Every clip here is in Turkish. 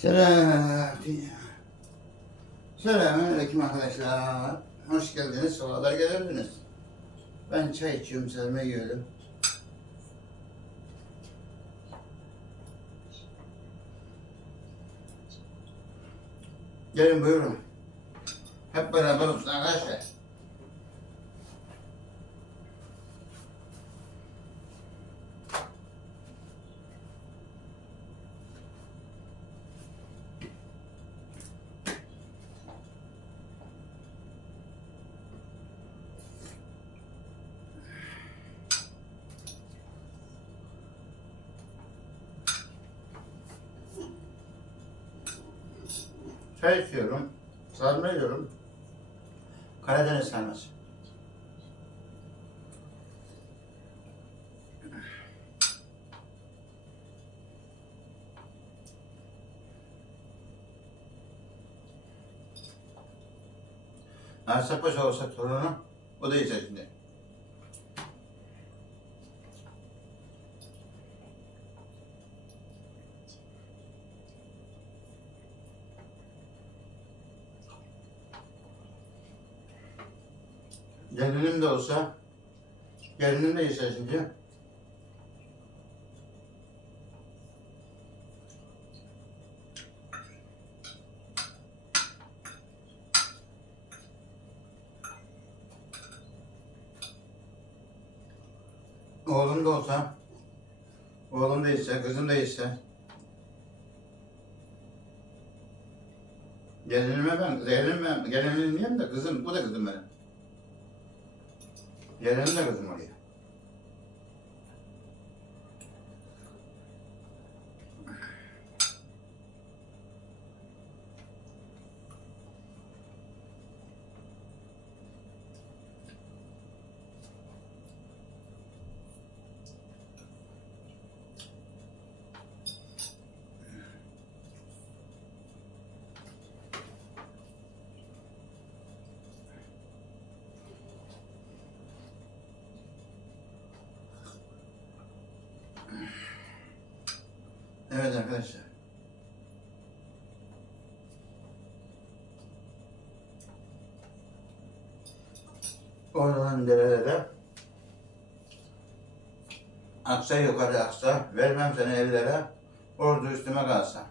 Selam. Selamünaleyküm arkadaşlar. Hoş geldiniz, sorular gelebiliriz. Ben çay içiyorum, selma yiyorum. Gelin buyurun. Hep beraber olsun arkadaşlar. Çay içiyorum. Sarma yiyorum. Karadeniz sarması. Arsa Paşa olsa torunu, o da yiyecek şimdi. Gelinim de olsa, gelinim de yiyecek şimdi. Oğlum da olsa, oğlum da yiyecek, kızım da yiyecek. Gelinime ben, gelinime, gelinimi diyeyim de kızım, bu da kızım benim. Gelinim de kızım oluyor. Evet arkadaşlar. Oradan derelere aksa yukarı aksa vermem seni evlere ordu üstüme kalsa.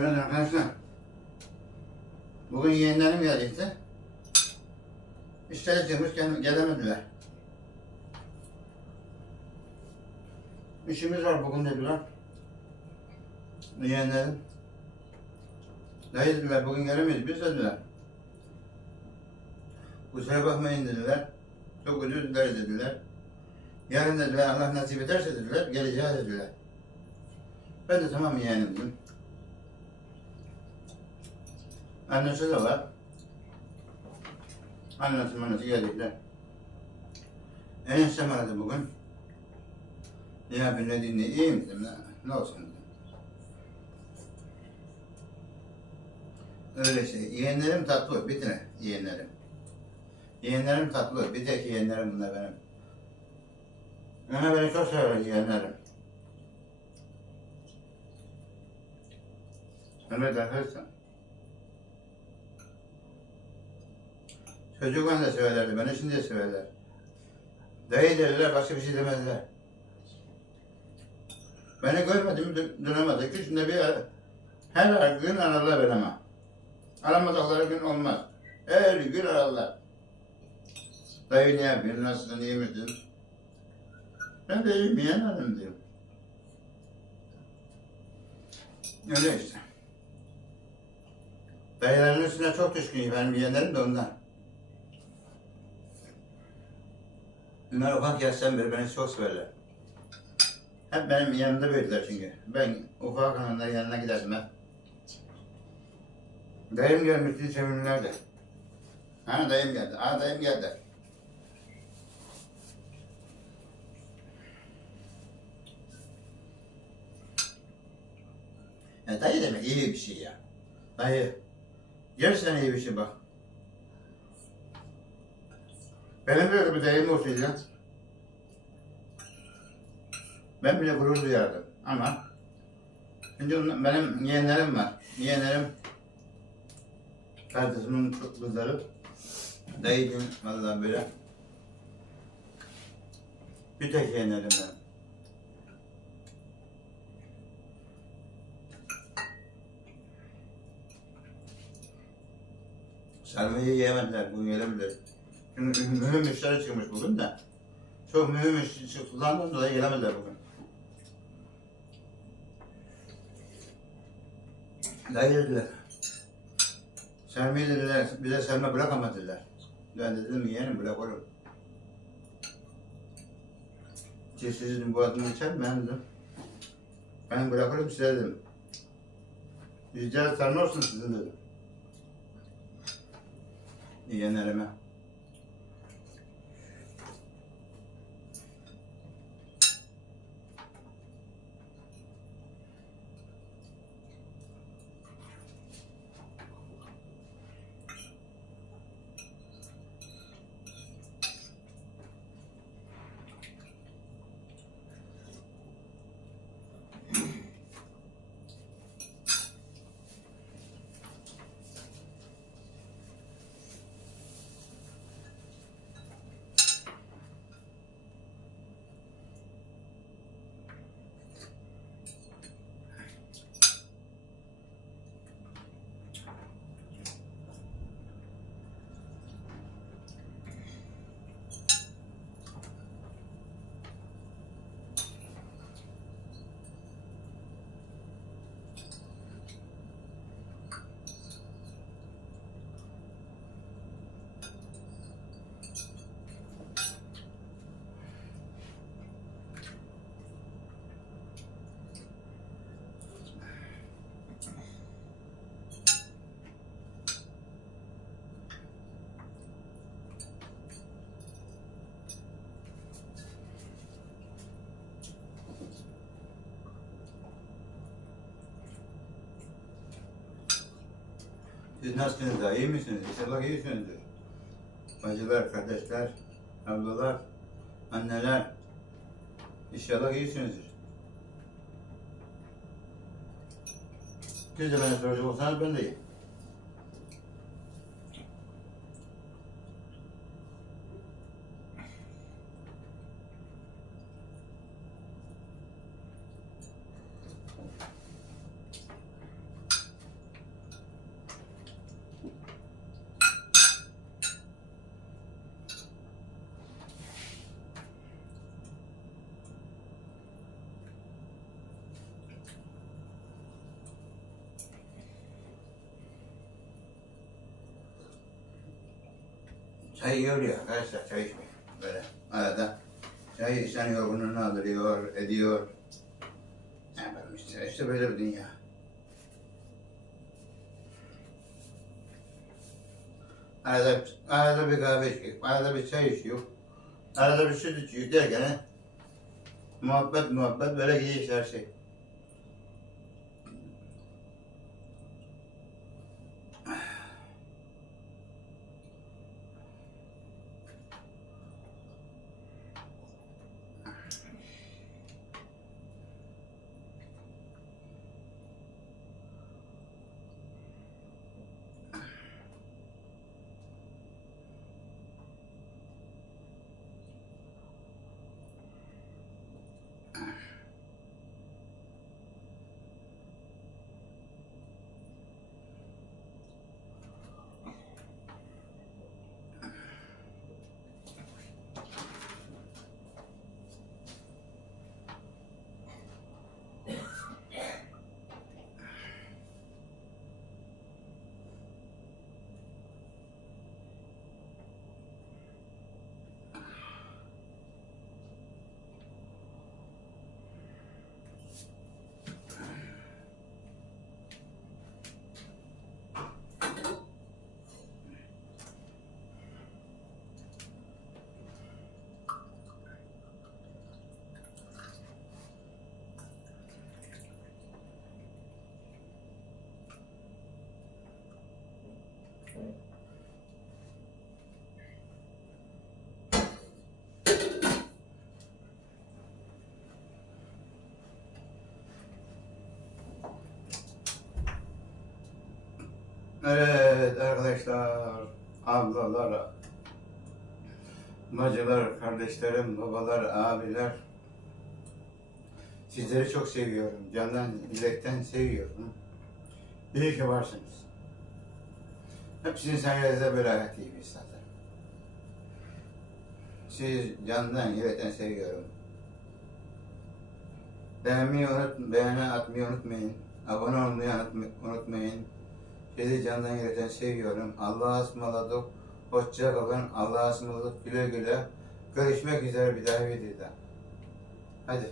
Evet arkadaşlar. Bugün yeğenlerim gelecekti. İşleri çıkmış gel- gelemediler. İşimiz var bugün dediler. Yeğenlerim. Dayı dediler bugün gelemeyiz biz dediler. Kusura bakmayın dediler. Çok özür dileriz dediler. Yarın dediler Allah nasip ederse dediler geleceğiz dediler. Ben de tamam yeğenim dedim. Annesi de var. Annesi manası geldikler. Eniştem aradı bugün. Ne yapıyorsun ne dinle iyi misin? Ne, ne olsun dedim. Öyle şey. Yeğenlerim tatlı. Bir tane yeğenlerim. Yeğenlerim tatlı. Bir tek yeğenlerim bunlar benim. Ama beni çok sever yeğenlerim. Evet arkadaşlar. Çocukken de severlerdi. Beni şimdi de severler. Dayı dediler, başka bir şey demediler. Beni görmedi mi dö- dönemedi. Küçüğünde bir her gün ararlar beni ama. Aramadıkları gün olmaz. Her gün ararlar. Dayı ne yapıyorsun, nasılsın, iyi misin? Ben de iyiyim, yeğenim diyor. Öyle işte. Dayıların üstüne çok düşkün benim yeğenlerim de ondan. Bunlar ufak yaştan beri beni çok severler. Hep benim yanımda büyüdüler çünkü. Ben ufak onların yanına giderdim hep. Dayım gelmişti sevinirlerdi. Ha dayım geldi, ha dayım geldi. Ya dayı demek iyi bir şey ya. Dayı. Gerçekten iyi bir şey bak. Benim böyle bir dayım olsaydı ben bile gurur duyardım ama şimdi benim yeğenlerim var. Yeğenlerim kardeşimin kızları dayıcım vallahi böyle bir tek yeğenlerim var. Sarmayı yiyemediler, bugün gelemediler. Mühim işler çıkmış bugün de. Çok mühim iş çıktığından dolayı gelemediler bugün. Dayı dediler. Sarmayı dediler, bize sarma bırakamaz dediler. Ben de dedim yeğenim bırak oğlum. Bu adını içer? Ben dedim. Ben bırakırım size dedim. Yüzler sarma olsun sizin dedim. Yeğenlerime. Siz nasılsınız da iyi misiniz? İnşallah iyisinizdir. Bacılar, kardeşler, ablalar, anneler. İnşallah iyisinizdir. Siz de bana soracak olsanız ben de iyiyim. Çay yiyor ya arkadaşlar çay içmeyin. Böyle arada Ya insan yorgunluğunu aldırıyor, ediyor. Ne yapalım işte, işte böyle bir dünya. Arada, arada bir kahve içiyor, arada bir çay içiyor, arada bir süt içiyor derken muhabbet muhabbet böyle gidiyor her şey. Evet arkadaşlar, ablalar, bacılar, kardeşlerim, babalar, abiler. Sizleri çok seviyorum. Candan, yürekten seviyorum. İyi ki varsınız. Hep sizin sayenizde böyle hayat iyi zaten. Siz candan, yürekten seviyorum. Beğenmeyi unut, beğeni atmayı unutmayın. Abone olmayı unutma- unutmayın. Sizi candan yürekten seviyorum. Allah'a ısmarladık. Hoşça kalın. Allah'a ısmarladık. Güle güle. Görüşmek üzere bir daha videoda. Hadi.